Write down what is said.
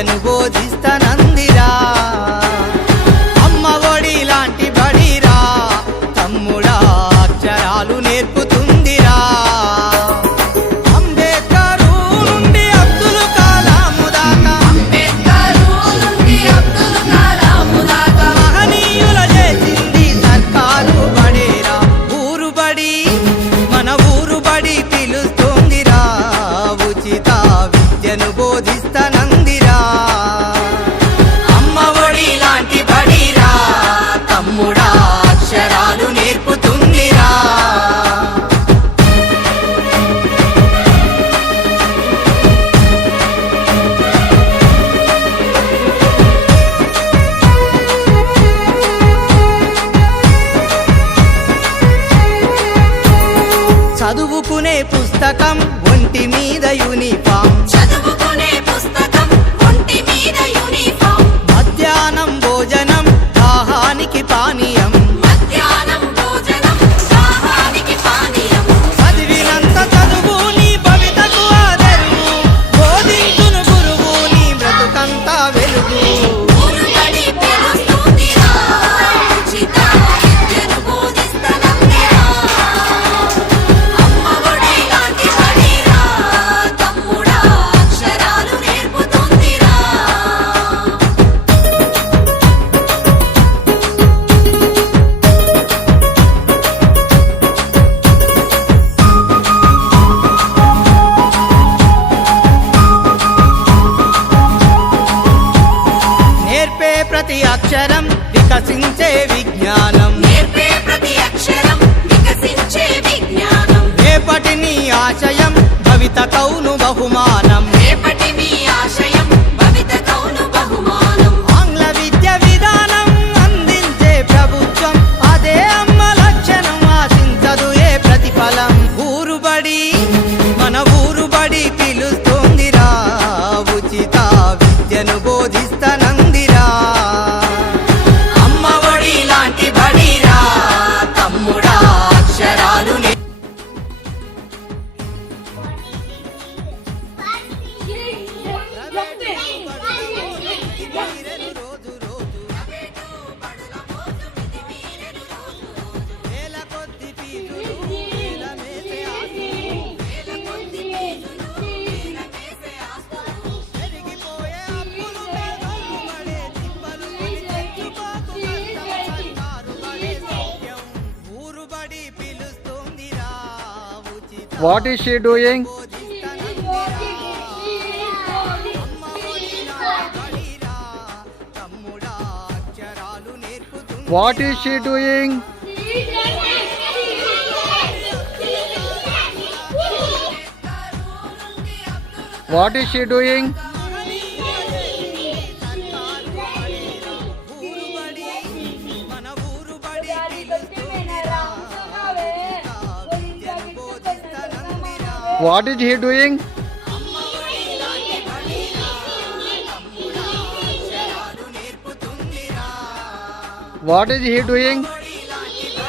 విద్యను బోధిస్తానందిరా అమ్మ ఒడి లాంటి బడిరా తమ్ముడా అక్షరాలు నేర్పుతుంది పుస్తకం ఒంటి మీద యూనిఫామ్ చదువుకో వికసించే విజ్ఞానం నేర్పే విజ్ఞానం రేపటి ఆశయం భవిత కౌను బహుమానం రేపటి నీ ఆశయం బహుమానం ఆంగ్ల విద్య విధానం అందించే ప్రభుత్వం అదే అమ్మ లక్షణం ఏ ప్రతిఫలం ఊరుబడి మన ఊరుబడి విద్యను బోధిస్తాను What is she doing? What is she doing? What is she doing? What is he doing? What is he doing?